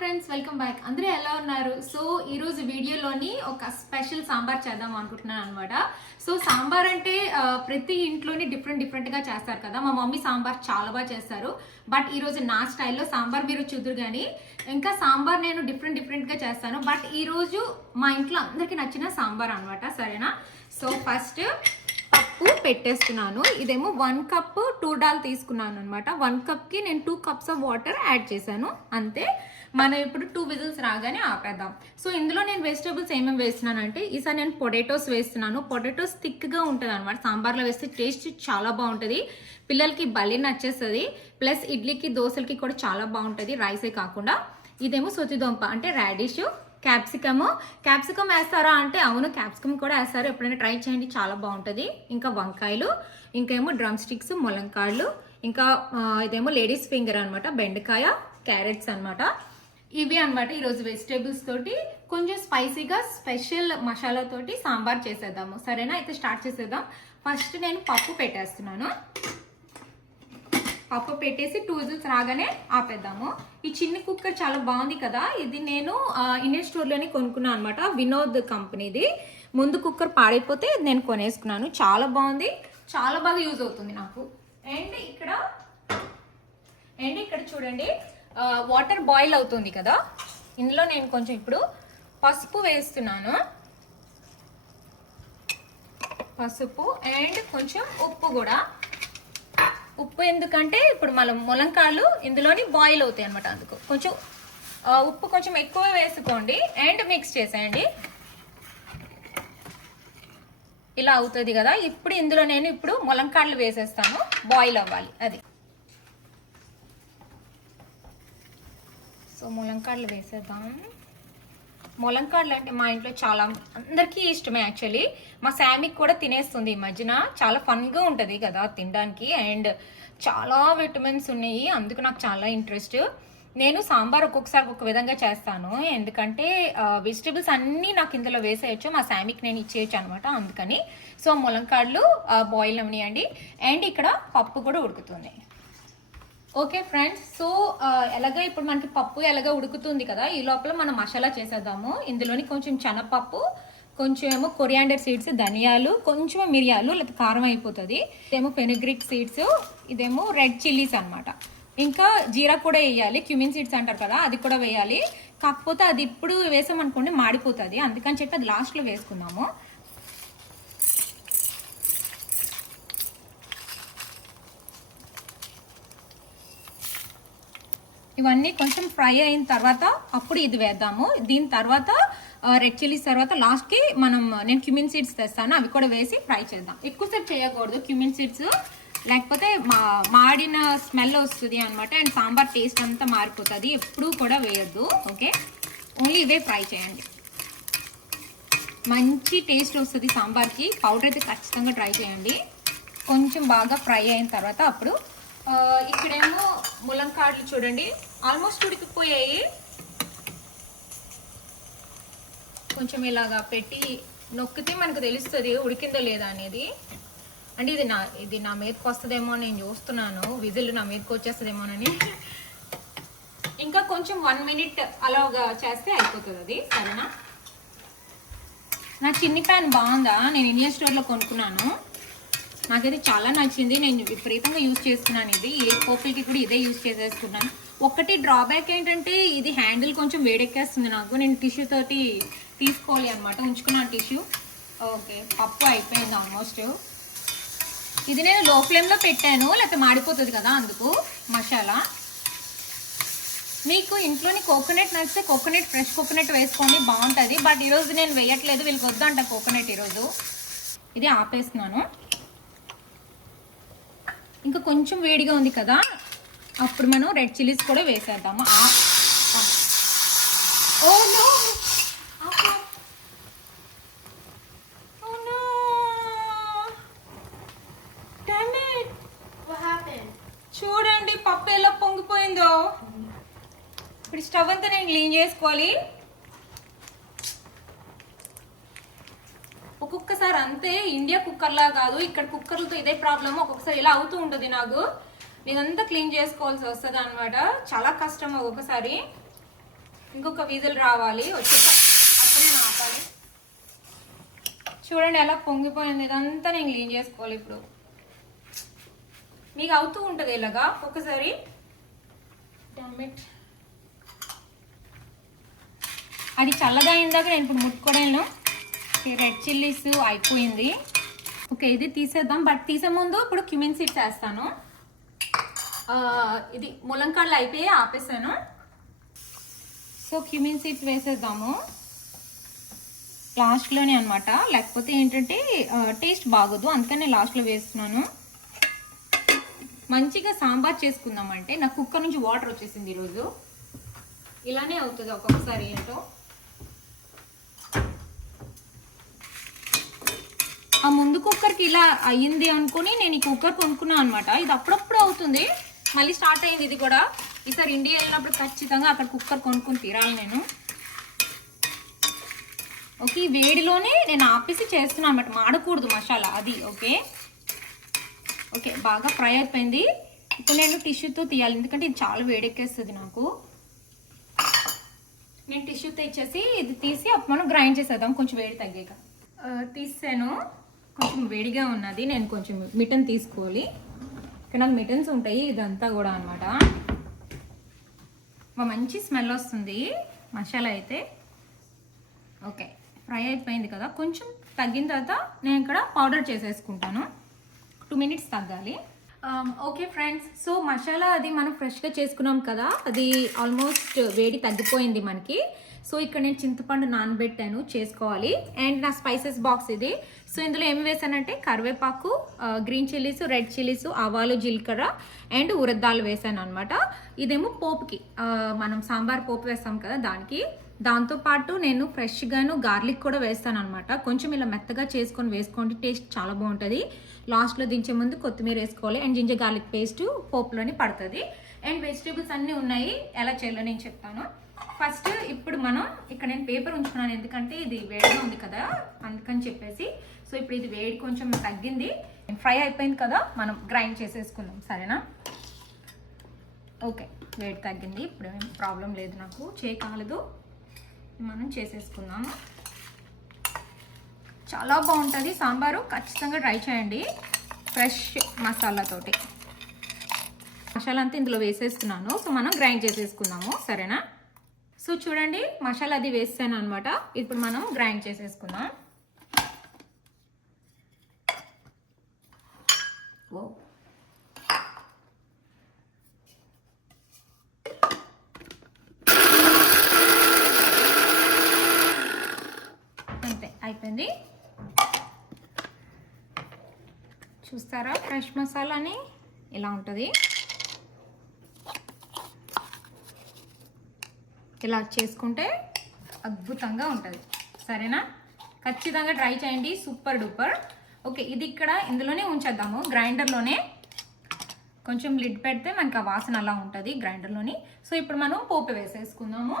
Friends, welcome back. అందరూ ఎలా ఉన్నారు? సో ఈ రోజు వీడియోలోని ఒక స్పెషల్ సాంబార్ చేద్దాం అనుకుంటున్నాను అనమాట. సో సాంబార్ అంటే ప్రతి ఇంట్లోని డిఫరెంట్ గా చేస్తారు కదా. మా మమ్మీ సాంబార్ చాలా బాగా చేస్తారు. బట్ ఈ రోజు నా స్టైల్లో సాంబార్ మీరు చూద్దరు కానీ ఇంకా సాంబార్ నేను డిఫరెంట్ గా చేస్తాను. బట్ ఈ రోజు మా ఇంట్లో అందరికి నచ్చిన సాంబార్ అనమాట. సరేనా? సో ఫస్ట్ పప్పు పెట్టేస్తున్నాను. ఇదేమో 1 కప్ 2 డాల్ తీసుకున్నాను అనమాట. 1 కప్కి నేను 2 కప్స్ ఆఫ్ వాటర్ యాడ్ చేశాను అంతే. మనం ఇప్పుడు 2 విజిల్స్ రాగానే ఆపేద్దాం. సో ఇందులో నేను వెజిటబుల్స్ ఏమేమి వేస్తున్నానంటే ఈసారి నేను పొటాటోస్ వేస్తున్నాను. పొటాటోస్ థిక్గా ఉంటుంది అనమాట. సాంబార్లో వేస్తే టేస్ట్ చాలా బాగుంటుంది. పిల్లలకి భలే నచ్చేస్తుంది. ప్లస్ ఇడ్లీకి దోశలకి కూడా చాలా బాగుంటుంది, రైసే కాకుండా. ఇదేమో సొతిదొంప అంటే రాడిష్. క్యాప్సికమ్ వేస్తారా అంటే అవును, క్యాప్సికమ్ కూడా వేస్తారు. ఎప్పుడైనా ట్రై చేయండి, చాలా బాగుంటుంది. ఇంకా వంకాయలు, ఇంకా ఏమో డ్రమ్ స్టిక్స్, ములంకాళ్ళు, ఇంకా ఇదేమో లేడీస్ ఫింగర్ అనమాట, బెండకాయ, క్యారెట్స్ అనమాట. ఇవి అనమాట ఈరోజు వెజిటేబుల్స్ తోటి కొంచెం స్పైసీగా స్పెషల్ మసాలాతోటి సాంబార్ చేసేద్దాము. సరేనా? అయితే స్టార్ట్ చేసేద్దాం. ఫస్ట్ నేను పప్పు పెట్టేస్తున్నాను. పప్పు పెట్టేసి 2 విజిల్స్ రాగానే ఆపేద్దాము. ఈ చిన్న కుక్కర్ చాలా బాగుంది కదా. ఇది నేను ఇండియన్ స్టోర్లోనే కొనుక్కున్నాను అనమాట, వినోద్ కంపెనీది. ముందు కుక్కర్ పాడైపోతే నేను కొనేసుకున్నాను. చాలా బాగుంది, చాలా బాగా యూజ్ అవుతుంది నాకు. అండ్ ఇక్కడ చూడండి, వాటర్ బాయిల్ అవుతుంది కదా. ఇందులో నేను కొంచెం ఇప్పుడు పసుపు వేస్తున్నాను. పసుపు అండ్ కొంచెం ఉప్పు కూడా. ఉప్పు ఎందుకంటే ఇప్పుడు మనం ములంకాళ్ళు ఇందులోని బాయిల్ అవుతాయి అనమాట. అందుకు కొంచెం ఉప్పు కొంచెం ఎక్కువ వేసుకోండి అండ్ మిక్స్ చేసేయండి. ఇలా అవుతుంది కదా. ఇప్పుడు ఇందులో నేను ఇప్పుడు ములంకాళ్ళు వేసేస్తాను, బాయిల్ అవ్వాలి అది. సో ములంకాళ్ళు వేసేద్దాం. ములంకాళ్ళు అంటే మా ఇంట్లో చాలా అందరికీ ఇష్టమే యాక్చువల్లీ. మా శామికి కూడా తినేస్తుంది ఈ మధ్యన. చాలా ఫన్గా ఉంటుంది కదా తినడానికి. అండ్ చాలా విటమిన్స్ ఉన్నాయి, అందుకు నాకు చాలా ఇంట్రెస్ట్. నేను సాంబార్ ఒక్కొక్కసారి ఒక విధంగా చేస్తాను, ఎందుకంటే వెజిటేబుల్స్ అన్నీ నాకు ఇందులో వేసేయచ్చు. మా శామికి నేను ఇచ్చేయచ్చు అనమాట, అందుకని. సో ములంకాళ్ళు బాయిల్ అవనియండి. అండ్ ఇక్కడ పప్పు కూడా ఉడుకుతుంది. ఓకే ఫ్రెండ్స్, సో ఎలాగ ఇప్పుడు మనకి పప్పు ఎలాగ ఉడుకుతుంది కదా, ఈ లోపల మనం మసాలా చేసేద్దాము. ఇందులోని కొంచెం శనగపప్పు, కొంచెం ఏమో కొరియాండర్ సీడ్స్, ధనియాలు, కొంచెం మిరియాలు, లేదా కారం అయిపోతుంది. ఇదేమో ఫెనుగ్రిక్ సీడ్స్, ఇదేమో రెడ్ చిల్లీస్ అనమాట. ఇంకా జీరా కూడా వేయాలి, క్యూమిన్ సీడ్స్ అంటారు కదా, అది కూడా వేయాలి. కాకపోతే అది ఇప్పుడు వేసామనుకోండి మాడిపోతుంది, అందుకని చెప్పి అది లాస్ట్లో వేసుకుందాము. ఇవన్నీ కొంచెం ఫ్రై అయిన తర్వాత అప్పుడు ఇది వేద్దాము. దీని తర్వాత రెడ్ చిల్లీస్ తర్వాత లాస్ట్కి నేను క్యూమిన్ సీడ్స్ తెస్తాను, అవి కూడా వేసి ఫ్రై చేద్దాం. ఎక్కువసేపు చేయకూడదు క్యూమిన్ సీడ్స్, లేకపోతే మాడిన స్మెల్ వస్తుంది అనమాట. అండ్ సాంబార్ టేస్ట్ అంతా మారిపోతుంది. ఎప్పుడూ కూడా వేయద్దు. ఓకే, ఓన్లీ ఇవే ఫ్రై చేయండి, మంచి టేస్ట్ వస్తుంది సాంబార్కి. పౌడర్ అయితే ఖచ్చితంగా ట్రై చేయండి. కొంచెం బాగా ఫ్రై అయిన తర్వాత అప్పుడు ఇక్కడేమో ములంకాడలు చూడండి ఆల్మోస్ట్ ఉడికిపోయాయి. కొంచెం ఇలాగా పెట్టి నొక్కితే మనకు తెలుస్తుంది ఉడికిందో లేదా అనేది. అంటే ఇది నా మీదకి వస్తుందేమో నేను చూస్తున్నాను, విజిల్ నా మీదకి వచ్చేస్తుందేమోనని. ఇంకా కొంచెం 1 మినిట్ అలాగా చేస్తే అయిపోతుంది అది. సరేనా? నా చిన్ని ప్యాన్ బాగుందా? నేను ఇండియన్ స్టోర్లో కొనుక్కున్నాను, నాకైతే చాలా నచ్చింది. నేను విపరీతంగా యూజ్ చేస్తున్నాను ఇది. ఏ పోపులకి కూడా ఇదే యూజ్ చేసేసుకున్నాను. ఒకటి డ్రాబ్యాక్ ఏంటంటే ఇది హ్యాండిల్ కొంచెం వేడెక్కేస్తుంది నాకు. నేను టిష్యూ తోటి తీసుకోవాలి అనమాట, ఉంచుకున్నాను టిష్యూ. ఓకే, పప్పు అయిపోయింది ఆల్మోస్ట్. ఇది నేను లో ఫ్లేమ్లో పెట్టాను, లేకపోతే మాడిపోతుంది కదా, అందుకు మసాలా. మీకు ఇంట్లోని కోకోనట్ నచ్చితే ఫ్రెష్ కోకోనట్ వేసుకోండి, బాగుంటుంది. బట్ ఈరోజు నేను వేయట్లేదు, వీళ్ళకి వద్దంట కోకోనట్ ఈరోజు. ఇది ఆపేస్తున్నాను. ఇంకా కొంచెం వేడిగా ఉంది కదా, అప్పుడు మనం రెడ్ చిల్లీస్ కూడా వేసేద్దాము. చూడండి పప్పు ఎలా పొంగిపోయిందో. ఇప్పుడు స్టవ్ అంతా నేను క్లీన్ చేసుకోవాలి. ఒక్కొక్కసారి అంతే, ఇండియా కుక్కర్లా కాదు, ఇక్కడ కుక్కర్లతో ఇదే ప్రాబ్లమ్. ఒక్కొక్కసారి ఇలా అవుతూ ఉంటుంది నాకు. నేనంతా క్లీన్ చేసుకోవాల్సి వస్తుంది అనమాట, చాలా కష్టం ఒక్కొక్కసారి. ఇంకొక విజిల్ రావాలి వచ్చేసి అప్పుడు నేను ఆపాలి. చూడండి ఎలా పొంగిపోయింది. ఇదంతా నేను క్లీన్ చేసుకోవాలి ఇప్పుడు. మీకు అవుతూ ఉంటుంది ఇలాగా ఒకసారి. డామిట్, అది చల్లగా అయిందాక నేను ఇప్పుడు ముట్టుకోవడంలో రెడ్ చిల్లీస్ అయిపోయింది. ఓకే, ఇది తీసేద్దాం. బట్ తీసే ముందు ఇప్పుడు క్యూమిన్ సీడ్స్ వేస్తాను. ఇది ములంకాడలు అయిపోయి ఆపేసాను. సో క్యూమిన్ సీడ్స్ వేసేద్దాము లాస్ట్లోనే అనమాట. లేకపోతే ఏంటంటే టేస్ట్ బాగోదు, అందుకని నేను లాస్ట్లో వేస్తున్నాను. మంచిగా సాంబార్ చేసుకుందామంటే నాకు కుక్కర్ నుంచి వాటర్ వచ్చేసింది ఈరోజు. ఇలానే అవుతుంది ఒక్కొక్కసారి ఏంటో. ఆ ముందు కుక్కర్కి ఇలా అయ్యింది అనుకుని నేను ఈ కుక్కర్ కొనుక్కున్నాను అనమాట. ఇది అప్పుడప్పుడు అవుతుంది, మళ్ళీ స్టార్ట్ అయింది ఇది కూడా. ఈసారి ఇండియా వెళ్ళినప్పుడు ఖచ్చితంగా అక్కడ కుక్కర్ కొనుక్కుని తీరాలి నేను. ఓకే, ఈ వేడిలోనే నేను ఆపేసి చేస్తున్నాను అనమాట, మాడకూడదు మసాలా అది. ఓకే ఓకే, బాగా ఫ్రై అయిపోయింది. ఇప్పుడు నేను టిష్యూతో తీయాలి, ఎందుకంటే ఇది చాలా వేడెక్కేస్తుంది నాకు. నేను టిష్యూతో ఇచ్చేసి ఇది తీసి అప్పుడు మనం గ్రైండ్ చేసేద్దాం కొంచెం వేడి తగ్గాక. తీసాను, కొంచెం వేడిగా ఉన్నది. నేను కొంచెం మిటన్ తీసుకోవాలి. ఇక్కడ నాకు మిటన్స్ ఉంటాయి ఇదంతా కూడా అనమాట. మంచి స్మెల్ వస్తుంది మసాలా అయితే. ఓకే, ఫ్రై అయిపోయింది కదా. కొంచెం తగ్గిన తర్వాత నేను ఇక్కడ పౌడర్ చేసేసుకుంటాను. 2 minutes తగ్గాలి. ఓకే ఫ్రెండ్స్, సో మసాలా అది మనం ఫ్రెష్గా చేసుకున్నాం కదా, అది ఆల్మోస్ట్ వేడి తగ్గిపోయింది మనకి. సో ఇక్కడ నేను చింతపండు నానబెట్టాను, చేసుకోవాలి. అండ్ నా స్పైసెస్ బాక్స్ ఇది. సో ఇందులో ఏమి వేసానంటే కరివేపాకు, గ్రీన్ చిల్లీస్, రెడ్ చిల్లీస్, ఆవాలు, జీలకర్ర అండ్ ఉరద్దాలు వేసాను అనమాట. ఇదేమో పోపుకి, మనం సాంబార్ పోపు వేస్తాం కదా దానికి. దాంతోపాటు నేను ఫ్రెష్గాను గార్లిక్ కూడా వేస్తాను అనమాట. కొంచెం ఇలా మెత్తగా చేసుకొని వేసుకోండి, టేస్ట్ చాలా బాగుంటుంది. లాస్ట్లో దించే ముందు కొత్తిమీర వేసుకోవాలి. అండ్ జింజర్ గార్లిక్ పేస్ట్ పోపులోని పడుతుంది. అండ్ వెజిటేబుల్స్ అన్నీ ఉన్నాయి, ఎలా చేయాలో నేను చెప్తాను. ఫస్ట్ ఇప్పుడు మనం ఇక్కడ నేను పేపర్ ఉంచుకున్నాను, ఎందుకంటే ఇది వేడిగా ఉంది కదా అందుకని చెప్పేసి. సో ఇప్పుడు ఇది వేడి కొంచెం తగ్గింది, ఫ్రై అయిపోయింది కదా, మనం గ్రైండ్ చేసేసుకుందాం, సరేనా? ఓకే, వేడి తగ్గింది, ఇప్పుడు ఏం ప్రాబ్లం లేదు, నాకు చేయకాలదు, మనం చేసేసుకుందాము. చాలా బాగుంటుంది సాంబారు, ఖచ్చితంగా ట్రై చేయండి. ఫ్రెష్ మసాలాతోటి మసాలా అంతా ఇందులో వేసేస్తున్నాను. సో మనం గ్రైండ్ చేసేసుకుందాము, సరేనా? సో చూడండి, మసాలా అది వేసాను అనమాట. ఇప్పుడు మనం గ్రైండ్ చేసేసుకుందాం. ఓ అంతే, అయిపోయింది. చూస్తారా ఫ్రెష్ మసాలాని ఇలా ఉంటుంది. ఇలా చేసుకుంటే అద్భుతంగా ఉంటుంది, సరేనా? ఖచ్చితంగా ట్రై చేయండి, సూపర్ డూపర్. ఓకే, ఇది ఇక్కడ ఇందులోనే ఉంచేద్దాము, గ్రైండర్లోనే. కొంచెం లిడ్ పెడితే మనకి ఆ వాసన అలా ఉంటుంది గ్రైండర్లోని. సో ఇప్పుడు మనం పోపు వేసేసుకుందాము.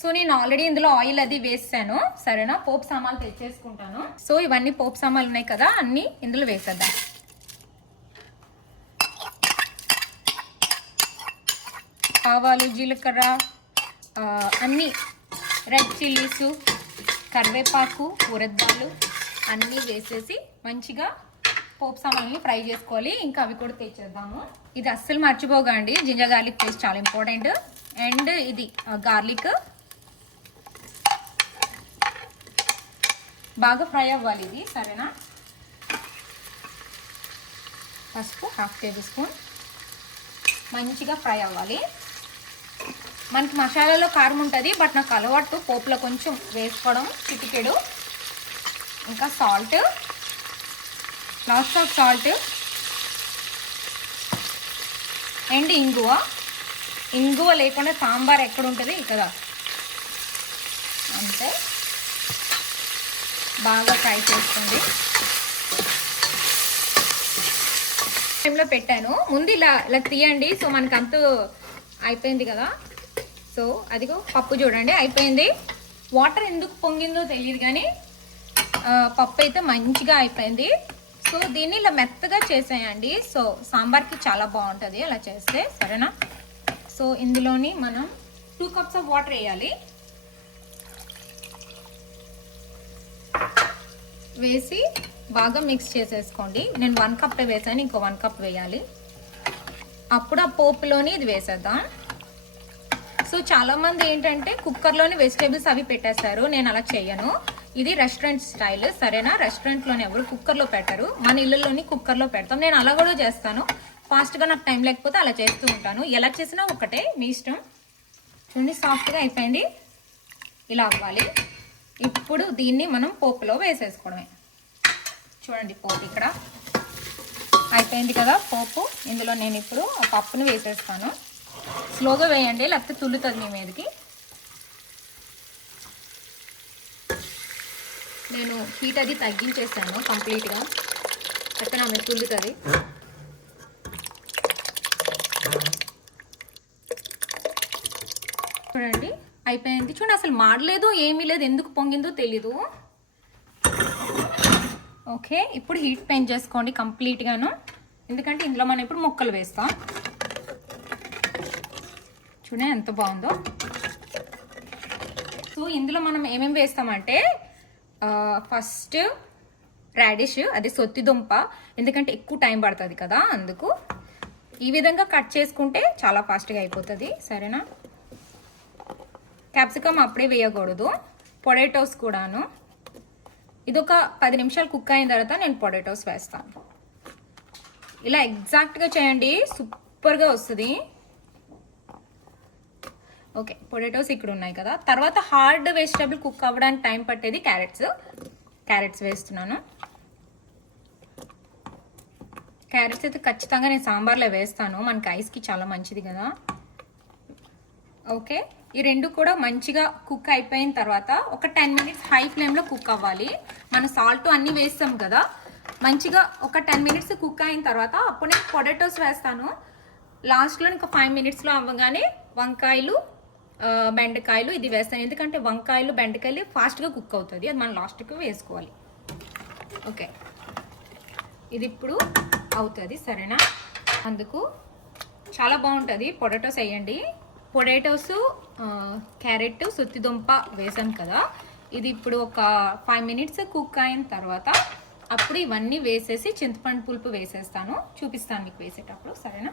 సో నేను ఆల్రెడీ ఇందులో ఆయిల్ అది వేసాను, సరేనా? పోపు సామాన్లు తెచ్చేసుకుంటాను. సో ఇవన్నీ పోపు సామాన్లు ఉన్నాయి కదా, అన్నీ ఇందులో వేసేద్దాం. ఆవాలు, జీలకర్ర, అన్నీ, రెడ్ చిల్లీస్, కరివేపాకు, ఉరద్దాలు అన్నీ వేసేసి మంచిగా పోపు సామాన్లని ఫ్రై చేసుకోవాలి. ఇంకా అవి కూడా తెచ్చేద్దాము. ఇది అస్సలు మర్చిపోకండి, జింజర్ గార్లిక్ పేస్ట్ చాలా ఇంపార్టెంట్. అండ్ ఇది గార్లిక్ బాగా ఫ్రై అవ్వాలి ఇది, సరేనా? పసుపు 1/2 టేబుల్ స్పూన్ మంచిగా ఫ్రై అవ్వాలి. మనకి మసాలాలో కారం ఉంటుంది, బట్ నాకు అలవాటు పోపులో కొంచెం వేసుకోవడం, చిటికెడు. ఇంకా salt, last of salt. And ఇంగువ లేకుండా సాంబార్ ఎక్కడ ఉంటుంది కదా, అంతే. బాగా ఫ్రై చేసుకోండి. టైంలో పెట్టాను ముందు, ఇలా తీయండి. సో మనకు అంతా అయిపోయింది కదా. సో అదిగో పప్పు చూడండి అయిపోయింది. వాటర్ ఎందుకు పొంగిందో తెలియదు కానీ పప్పు అయితే మంచిగా అయిపోయింది. సో దీన్ని ఇలా మెత్తగా చేసేయండి. సో సాంబార్కి చాలా బాగుంటుంది అలా చేస్తే, సరేనా? సో ఇందులోని మనం 2 కప్స్ ఆఫ్ వాటర్ వేయాలి. వేసి బాగా మిక్స్ చేసేసుకోండి. నేను 1 కప్ వేసాను, ఇంకో 1 కప్ వేయాలి. అప్పుడు ఆ పోపులోని ఇది వేసేద్దాం. సో చాలామంది ఏంటంటే కుక్కర్లోని వెజిటేబుల్స్ అవి పెట్టేస్తారు. నేను అలా చేయను. ఇది రెస్టారెంట్ స్టైల్, సరేనా? రెస్టారెంట్లోని ఎవరు కుక్కర్లో పెట్టరు, మన ఇళ్ళల్లోని కుక్కర్లో పెడతాం. నేను అలా కూడా చేస్తాను. ఫాస్ట్గా నాకు టైం లేకపోతే అలా చేస్తూ ఉంటాను. ఎలా చేసినా ఒకటే, మీ ఇష్టం. చూడండి సాఫ్ట్గా అయిపోయింది. ఇలా అవ్వాలి. ఇప్పుడు దీన్ని మనం పోపులో వేసేసుకోవడమే. చూడండి పోపు ఇక్కడ అయిపోయింది కదా పోపు. ఇందులో నేను ఇప్పుడు ఆ పప్పును వేసేస్తాను. స్లోగా వేయండి, లేకపోతే తుల్లుతుంది మీ మీదకి. నేను హీట్ అది తగ్గించేసాను కంప్లీట్గా, లేకపోతే నా మీద తుల్లుతుంది. చూడండి అయిపోయింది. చూడండి అసలు మాడలేదు, ఏమీ లేదు. ఎందుకు పొంగిందో తెలీదు. ఓకే, ఇప్పుడు హీట్ పెంచ్ చేసుకోండి కంప్లీట్గాను, ఎందుకంటే ఇందులో మనం ఇప్పుడు ముక్కలు వేస్తాం. చూడండి ఎంత బాగుందో. సో ఇందులో మనం ఏమేమి వేస్తామంటే ఫస్ట్ రాడిష్, అది సొత్తి దుంప, ఎందుకంటే ఎక్కువ టైం పడుతుంది కదా, అందుకు ఈ విధంగా కట్ చేసుకుంటే చాలా ఫాస్ట్గా అయిపోతుంది, సరేనా? క్యాప్సికమ్ అప్పుడే వేయకూడదు. పొటాటోస్ కూడాను. ఇది ఒక 10 నిమిషాలు కుక్ అయిన తర్వాత నేను పొటాటోస్ వేస్తాను. ఇలా ఎగ్జాక్ట్గా చేయండి, సూపర్గా వస్తుంది. ఓకే, పొటాటోస్ ఇక్కడ ఉన్నాయి కదా. తర్వాత హార్డ్ వెజిటబుల్ కుక్ అవ్వడానికి టైం పట్టేది క్యారెట్స్ వేస్తున్నాను. క్యారెట్స్ అయితే ఖచ్చితంగా నేను సాంబార్లో వేస్తాను, మనకి ఐస్కి చాలా మంచిది కదా. ఓకే, ఈ రెండు కూడా మంచిగా కుక్ అయిపోయిన తర్వాత ఒక 10 మినిట్స్ హై ఫ్లేమ్లో కుక్ అవ్వాలి. మనం సాల్ట్ అన్నీ వేస్తాం కదా, మంచిగా ఒక 10 మినిట్స్ కుక్ అయిన తర్వాత అప్పుడు నేను పొటాటోస్ వేస్తాను. లాస్ట్లో ఇంకా 5 మినిట్స్లో అవ్వగానే వంకాయలు, బెండకాయలు ఇది వేస్తాను, ఎందుకంటే వంకాయలు బెండకాయలు ఫాస్ట్గా కుక్ అవుతుంది, అది మనం లాస్ట్కి వేసుకోవాలి. ఓకే, ఇది ఇప్పుడు అవుతుంది, సరేనా? అందుకు చాలా బాగుంటుంది. పొటాటోస్ వేయండి. పొటాటోస్, క్యారెట్, సుత్తిదుంప వేసాం కదా, ఇది ఇప్పుడు ఒక 5 మినిట్స్ కుక్ అయిన తర్వాత అప్పుడు ఇవన్నీ వేసేసి చింతపండు పులుపు వేసేస్తాను, చూపిస్తాను మీకు వేసేటప్పుడు, సరేనా?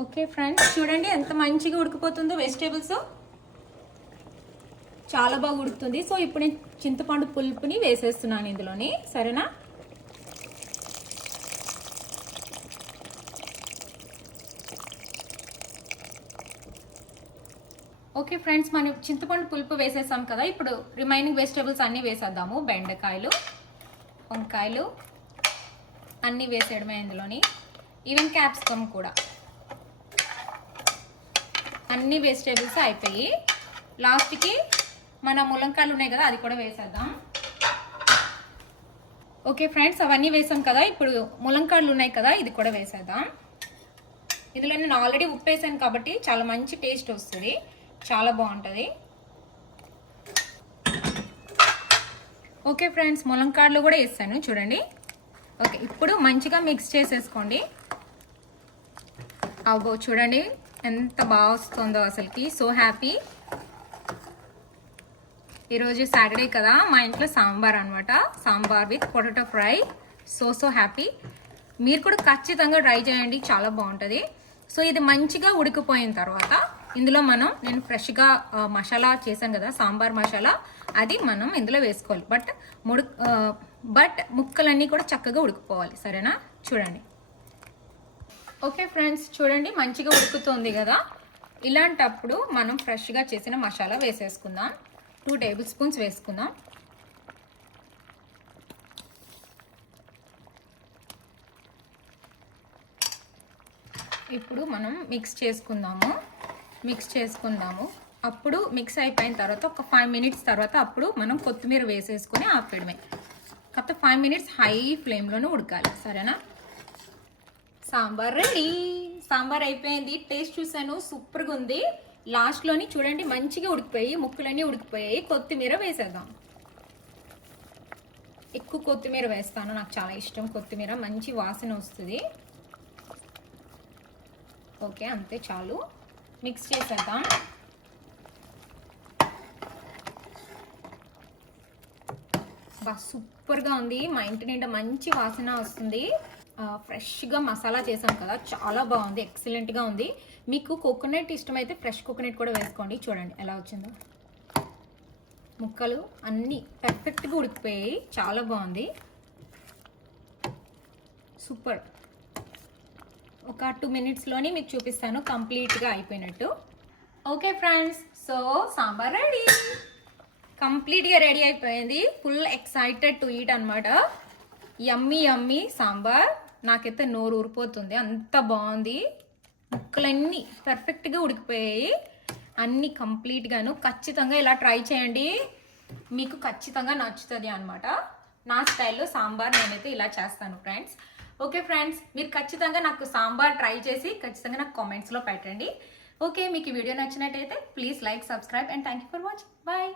ఓకే ఫ్రెండ్స్, చూడండి ఎంత మంచిగా ఉడికిపోతుందో వెజిటేబుల్స్, చాలా బాగా ఉడుకుతుంది. సో ఇప్పుడు నేను చింతపండు పులుపుని వేసేస్తున్నాను ఇందులోని, సరేనా? ఓకే ఫ్రెండ్స్, మనం చింతపండు పులుపు వేసేసాం కదా, ఇప్పుడు రిమైనింగ్ వెజిటేబుల్స్ అన్నీ వేసేద్దాము. బెండకాయలు, వంకాయలు అన్నీ వేసేయడమే ఇందులోని, ఈవెన్ క్యాప్సికమ్ కూడా. అన్ని వెజిటేబుల్స్ అయిపోయి లాస్ట్కి మన ములంకాయలు ఉన్నాయి కదా, అది కూడా వేసేద్దాం. ఓకే ఫ్రెండ్స్, అవన్నీ వేసాం కదా, ఇప్పుడు ములంకాయలు ఉన్నాయి కదా, ఇది కూడా వేసేద్దాం. ఇందులో నేను ఆల్రెడీ ఉప్పు వేసాను కాబట్టి చాలా మంచి టేస్ట్ వస్తుంది, చాలా బాగుంటుంది. ఓకే ఫ్రెండ్స్, ములంకాడలు కూడా వేస్తాను చూడండి. ఓకే, ఇప్పుడు మంచిగా మిక్స్ చేసేసుకోండి. అబ్బో చూడండి ఎంత బాగా వస్తుందో అసలుకి, సో హ్యాపీ. ఈరోజు సాటర్డే కదా, మా ఇంట్లో సాంబార్ అనమాట, sambar with potato fry. So happy. మీరు కూడా ఖచ్చితంగా ట్రై చేయండి, చాలా బాగుంటుంది. సో ఇది మంచిగా ఉడికిపోయిన తర్వాత ఇందులో నేను ఫ్రెష్గా మసాలా చేశాను కదా, సాంబార్ మసాలా, అది మనం ఇందులో వేసుకోవాలి. బట్ ముక్కలన్నీ కూడా చక్కగా ఉడికిపోవాలి, సరేనా? చూడండి. ఓకే ఫ్రెండ్స్, చూడండి మంచిగా ఉడుకుతుంది కదా, ఇలాంటప్పుడు మనం ఫ్రెష్గా చేసిన మసాలా వేసేసుకుందాం. 2 టేబుల్ స్పూన్స్ వేసుకుందాం. ఇప్పుడు మనం మిక్స్ చేసుకుందాము. అప్పుడు మిక్స్ అయిపోయిన తర్వాత ఒక 5 మినిట్స్ తర్వాత అప్పుడు మనం కొత్తిమీర వేసేసుకొని ఆపేయడమే. కాకపోతే 5 మినిట్స్ హై ఫ్లేమ్లోనే ఉడకాలి, సరేనా? సాంబార్ రెడీ. సాంబార్ అయిపోయింది, టేస్ట్ చూసాను, సూపర్గా ఉంది. లాస్ట్లోని చూడండి మంచిగా ఉడికిపోయి ముక్కలన్నీ ఉడికిపోయాయి, కొత్తిమీర వేసేద్దాం. ఎక్కువ కొత్తిమీర వేస్తాను, నాకు చాలా ఇష్టం కొత్తిమీర, మంచి వాసన వస్తుంది. ఓకే, అంతే చాలు. మిక్స్ చేసేద్దాం. బా సూపర్గా ఉంది. మా ఇంటి నిండా మంచి వాసన వస్తుంది. ఫ్రెష్గా మసాలా చేసాం కదా, చాలా బాగుంది, ఎక్సలెంట్గా ఉంది. మీకు కోకోనట్ ఇష్టమైతే ఫ్రెష్ కోకోనట్ కూడా వేసుకోండి. చూడండి ఎలా వచ్చిందో, ముక్కలు అన్నీ పర్ఫెక్ట్గా ఉడికిపోయాయి, చాలా బాగుంది, సూపర్. ఒక 2 minutesలోని మీకు చూపిస్తాను కంప్లీట్గా అయిపోయినట్టు. Okay friends, so sambar ready, కంప్లీట్గా రెడీ అయిపోయింది. ఫుల్ ఎక్సైటెడ్ టు ఈట్ అనమాట. యమ్మీ యమ్మీ సాంబార్, నాకైతే నోరు ఊరిపోతుంది, అంత బాగుంది. ముక్కలన్నీ పర్ఫెక్ట్గా ఉడికిపోయాయి, అన్నీ కంప్లీట్గాను. ఖచ్చితంగా ఇలా ట్రై చేయండి, మీకు ఖచ్చితంగా నచ్చుతుంది అనమాట. నా స్టైల్లో సాంబార్ నేనైతే ఇలా చేస్తాను ఫ్రెండ్స్. ఓకే ఫ్రెండ్స్, మీరు ఖచ్చితంగా నాకు సాంబార్ ట్రై చేసి ఖచ్చితంగా నాకు కామెంట్స్లో పెట్టండి. ఓకే, మీకు ఈ వీడియో నచ్చినట్టయితే please like, subscribe and thank you for watching. Bye.